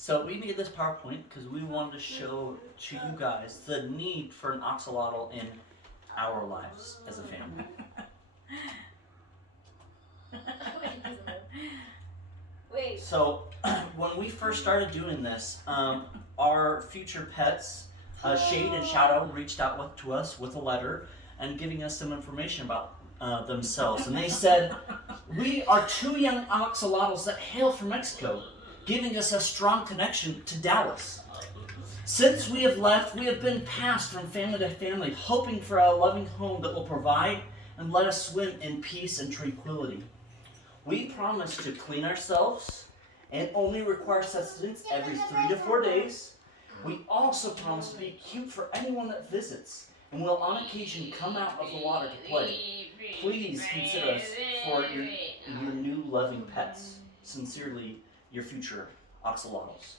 So we made this PowerPoint because we wanted to show to you guys the need for an axolotl in our lives as a family. Wait. So when we first started doing this, our future pets, Shade and Shadow, reached out to us with a letter and giving us some information about themselves. And they said, "We are two young axolotls that hail from Mexico, giving us a strong connection to Dallas. Since we have left, we have been passed from family to family, hoping for a loving home that will provide and let us swim in peace and tranquility. We promise to clean ourselves and only require sustenance every 3 to 4 days. We also promise to be cute for anyone that visits, and will on occasion come out of the water to play. Please consider us for your new loving pets. Sincerely, your future axolotls."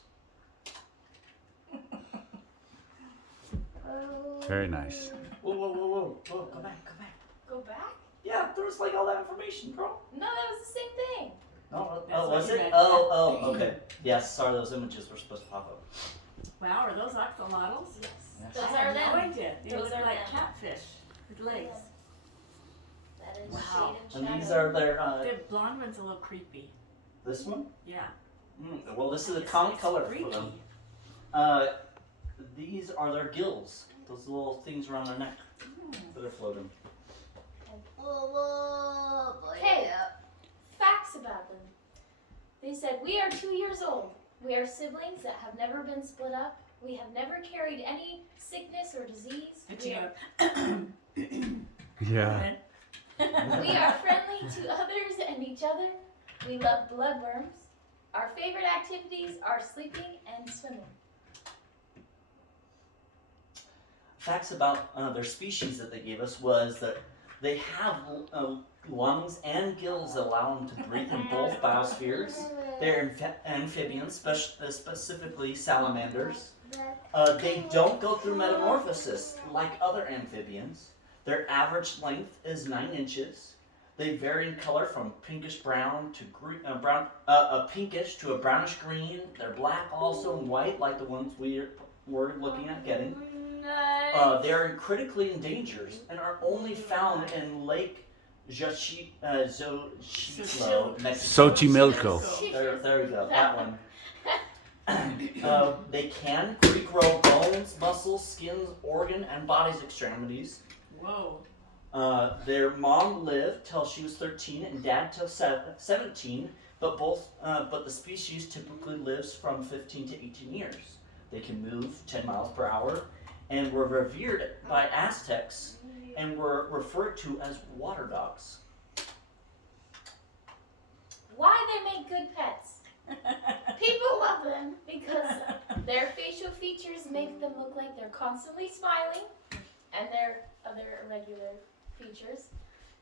Very nice. Whoa, whoa, whoa, whoa, whoa, go back, go back. Go back? Yeah, there was like all that information, girl. No, that was the same thing. No, That's oh, what was you it? meant. Oh, okay. Yes, sorry, those images were supposed to pop up. Wow, are those axolotls? Yes. Yes. Those I are had no them. idea. They Those look are like them. catfish with legs. That is Wow. Shade and And these Shadow. are their, The blonde one's a little creepy. this one? Yeah. Well, this is a It's- common it's color freaky. for them. These are their gills. Those little things around their neck that are floating. Hey, facts about them. They said, "We are 2 years old. We are siblings that have never been split up. We have never carried any sickness or disease. We are, Yeah. we are friendly to others and each other. We love bloodworms. Our favorite activities are sleeping and swimming." Facts about their species that they gave us was that they have lungs and gills that allow them to breathe in both biospheres. They're amphibians, specifically salamanders. They don't go through metamorphosis like other amphibians. Their average length is 9 inches. They vary in color from pinkish brown to pinkish to a brownish green. They're black also and white like the ones we're looking at getting. They are critically endangered and are only found in Lake Xochitl, Mexico. Xochimilco. There we go, that one. They can regrow bones, muscles, skins, organ, and body's extremities. Whoa. Their mom lived till she was 13 and dad till 17, but the species typically lives from 15 to 18 years. They can move 10 miles per hour and were revered by Aztecs and were referred to as water dogs. Why they make good pets? People love them because their facial features make them look like they're constantly smiling, and their other irregular features.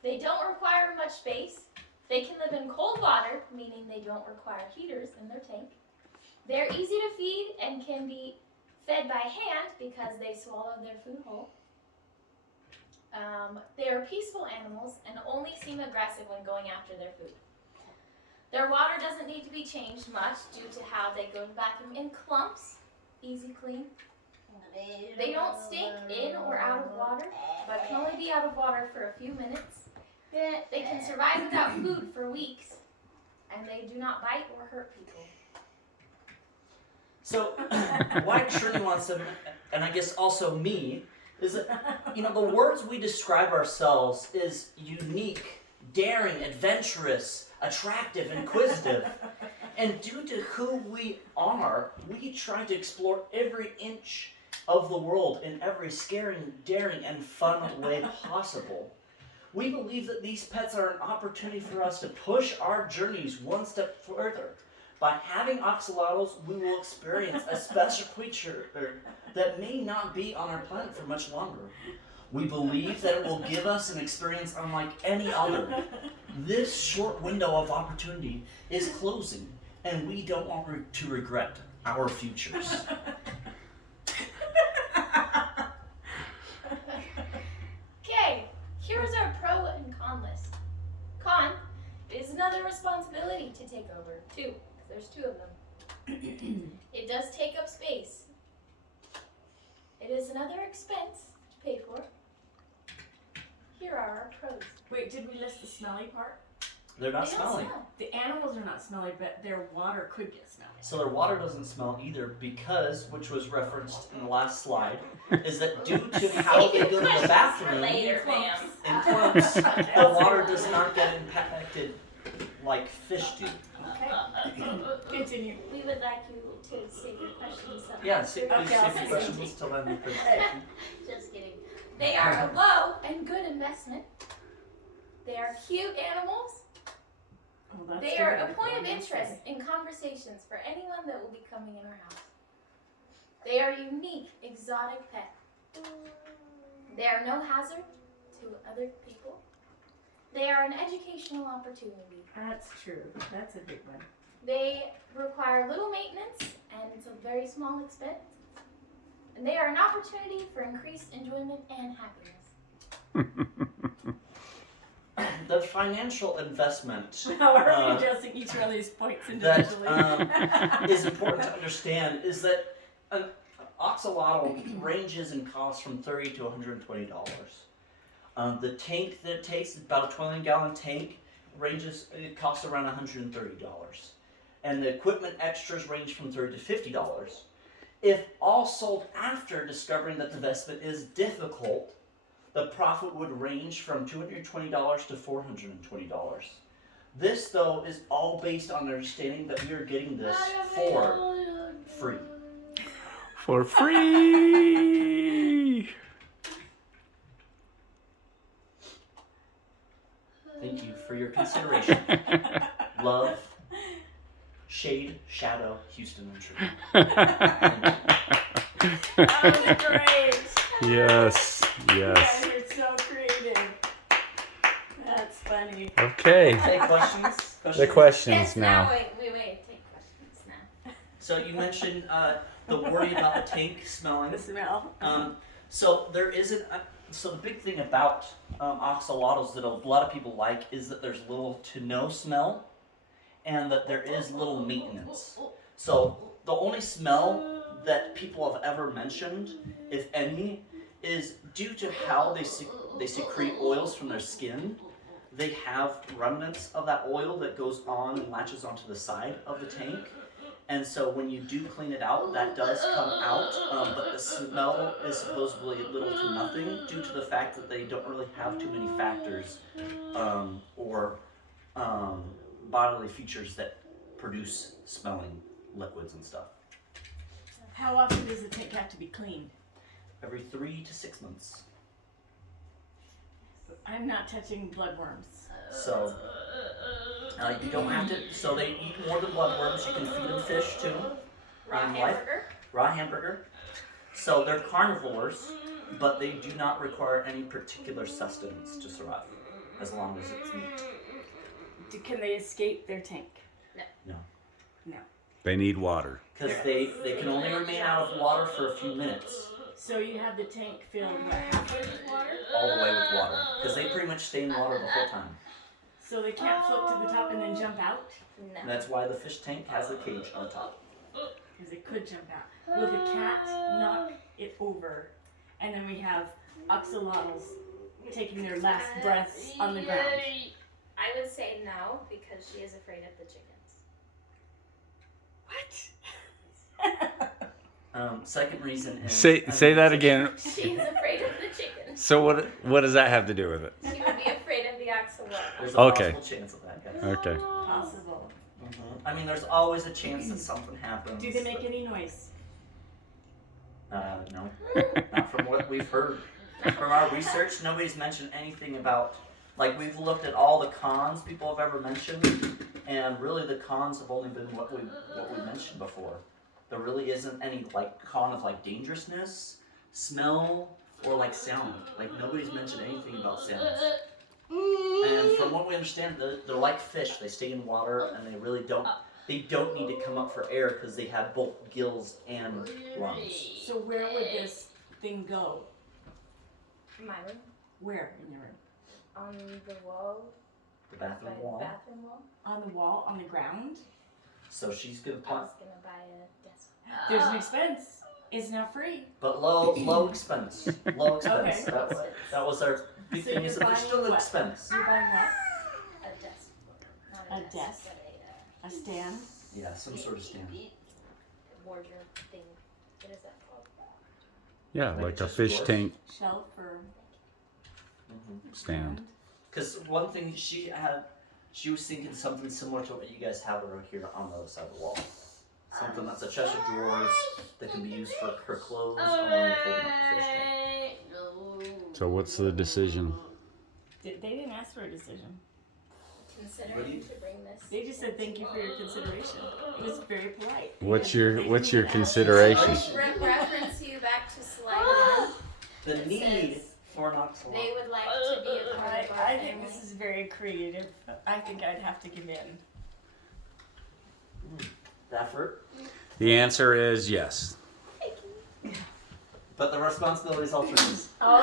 They don't require much space. They can live in cold water, meaning they don't require heaters in their tank. They're easy to feed and can be fed by hand because they swallow their food whole. They are peaceful animals and only seem aggressive when going after their food. Their water doesn't need to be changed much due to how they go to the bathroom in clumps, easy clean. They don't stink in or out of water, but can only be out of water for a few minutes. They can survive without food for weeks, and they do not bite or hurt people. So, why Trini wants them, and I guess also me, is that, the words we describe ourselves is unique, daring, adventurous, attractive, inquisitive. And due to who we are, we try to explore every inch of the world in every scary, daring, and fun way possible. We believe that these pets are an opportunity for us to push our journeys one step further. By having axolotls, we will experience a special creature that may not be on our planet for much longer. We believe that it will give us an experience unlike any other. This short window of opportunity is closing, and we don't want to regret our futures. Okay, here's our pro and con list. Con is another responsibility to take over, too, because there's 2 of them. does take up space. It is another expense to pay for. Here are our pros. Wait, did we list the smelly part? They're not They don't smelly. smell. The animals are not smelly, but their water could get smelly. So their water doesn't smell either because, which was referenced in the last slide, is that due to how they go to the Questions for bathroom later, ma'am. in clumps, the water does not get impacted like fish do. Okay. Continue. We would like you to save your questions. Some Yeah, please Okay, I'll save your say questions till then. Because Just kidding. They are a low and good investment. They are cute animals. Oh, that's They are good. a point of interest in conversations for anyone that will be coming in our house. They are a unique, exotic pet. They are no hazard to other people. They are an educational opportunity. That's true. That's a big one. They require little maintenance and some very small expense. And they are an opportunity for increased enjoyment and happiness. the financial investment How are Uh, we adjusting each one of these points that individually? is important to understand is that an oxalotl ranges in cost from $30 to $120. The tank that it takes is about a 20-gallon tank. It costs around $130, and the equipment extras range from $30 to $50. If all sold after discovering that the investment is difficult, the profit would range from $220 to $420. This, though, is all based on understanding that we are getting this for free. For free. Thank you for your consideration. Love, shade, shadow, Houston and True. That was great. Yes, You yes. guys are so creative. That's funny. Okay. Okay, questions? The questions Yes, now now. wait, take questions now. So you mentioned the worry about the tank smelling. The smell. So there isn't. So the big thing about oxalotls that a lot of people like is that there's little to no smell, and that there is little maintenance. So the only smell that people have ever mentioned, if any, is due to how they secrete oils from their skin. They have remnants of that oil that goes on and latches onto the side of the tank. And so when you do clean it out, that does come out, but the smell is supposedly little to nothing due to the fact that they don't really have too many factors or bodily features that produce smelling liquids and stuff. How often does the tank have to be cleaned? Every 3 to 6 months. I'm not touching bloodworms. So you don't have to. So they eat more than bloodworms. You can feed them fish too. Raw Life- hamburger. Raw hamburger. So they're carnivores, but they do not require any particular sustenance to survive, as long as it's meat. Can they escape their tank? They need water. Because they can only remain out of water for a few minutes, So you have the tank filled halfway with water? all the way with water. Because they pretty much stay in water the whole time. So they can't float to the top and then jump out? No. And that's why the fish tank has a cage on top. Because it could jump out. Will the cat knock it over? And then we have oxalotls taking their last breaths on the ground. I would say no because she is afraid of the chickens. What? Second reason is Say that again. She's afraid of the chickens. So what does that have to do with it? She would be afraid of the axolotl. There's a Okay. possible chance of that, guys. Okay. Possible. I mean, there's always a chance that something happens. Do they make any noise? No. Not from what we've heard. From our research, nobody's mentioned anything about, like, we've looked at all the cons people have ever mentioned, and really the cons have only been what we mentioned before. There really isn't any, like, con of, like, dangerousness, smell, or, like, sound. Like, nobody's mentioned anything about sounds. And from what we understand, they're like fish. They stay in water, and they really don't need to come up for air because they have both gills and lungs. So where would this thing go? My room. Where in your room? On the wall. The bathroom By the wall. bathroom wall. On the wall? On the ground? So she's gonna I plant. was gonna buy a desk. There's an expense. It's not free. But low expense. Low expense. Okay. That was our big So thing. you're Is that there's buying still an what? expense. You're buying what? A desk. Not A desk. desk? But A stand? Yeah, some sort of stand. a wardrobe thing. What is that called? Yeah, Like like a just fish dwarf? tank Shelf or stand. Because one thing she was thinking something similar to what you guys have over here on the other side of the wall. Something that's a chest of drawers that can be used for her clothes or holding up the fish tank. So what's the decision? They didn't ask for a decision. What do Considering you- to bring this. They just said thank you for your consideration. It was very polite. What's They your didn't ask. consideration? Reference you back to slide one. The It need says for an oxalot. They would like to be a part of our I think family. this is very creative. I think I'd have to give in. Effort. The answer is yes. But the responsibility is also yours. Oh,